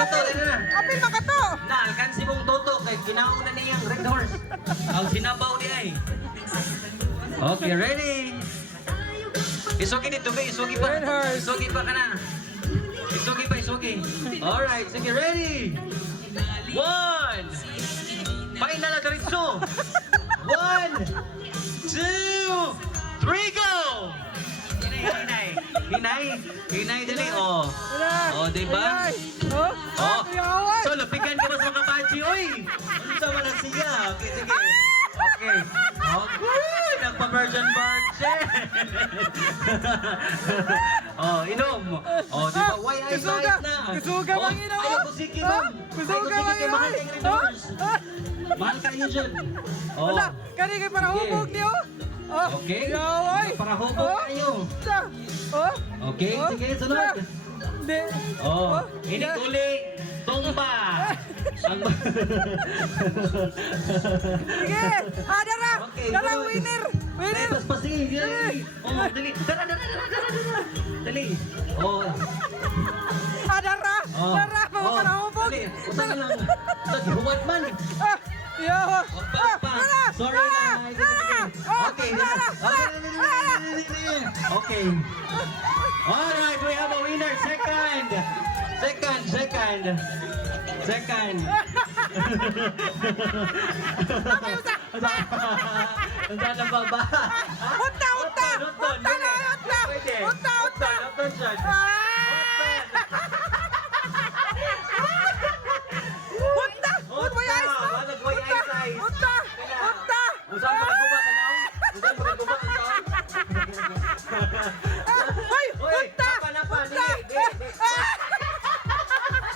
makato, dito na. Apil makato. Na, alkansi mong toto kay kinauna niyang red horse. Ang sinabaw niya eh. Okay, ready? Isugi dito, be. Isugi pa. Red horse. Isugi pa ka na. Isugi pa, isugi. Alright, sige, ready? 1. Final na diretso. 1, 2, 3, go! Hinay, hinay. Hinay, dali, oh. Oh, diba? Oh, Oh, yaway. so lapigan ka mas mga bachi, oy! Ano sa man siya? Okay, sige. Okay. Okay, nagpa-virgin virgin. Oh, inom. Oh, di ba? Why ice Kusuga. na? Kusuga Oh, bang inom? ayaw ko sige, ma'am. Kusuga Ayaw ko sige, bang kay mahal kay inom? Redoors. Mahal kayo dyan. Oh. Wala, kani kay para Sige. hubog niyo. Oh, Okay. yaway. Para hubog kayo. Sa. Oh. Okay, Oh, sige, sunod. Di. Oh, ini uli, tumba. Sige, ada ra. Okay, Dalang sunod. winner. Winner. Pas pasing, dali. Oh, dali. Dara, dara, dara, dara, dara. Dali. Oh. Ada ra. Oh. Dara, mga para hubog. Dali. Usa na lang. Sa huwad man. Ah, yawa. Pa. Sorry guys. Okay. Okay. Alright, we have a winner. Second. Ang sana ba ba? Unta, unta. Unta, Unta na, unta. Pwede. Unta, unta. Unta, unta. Ah!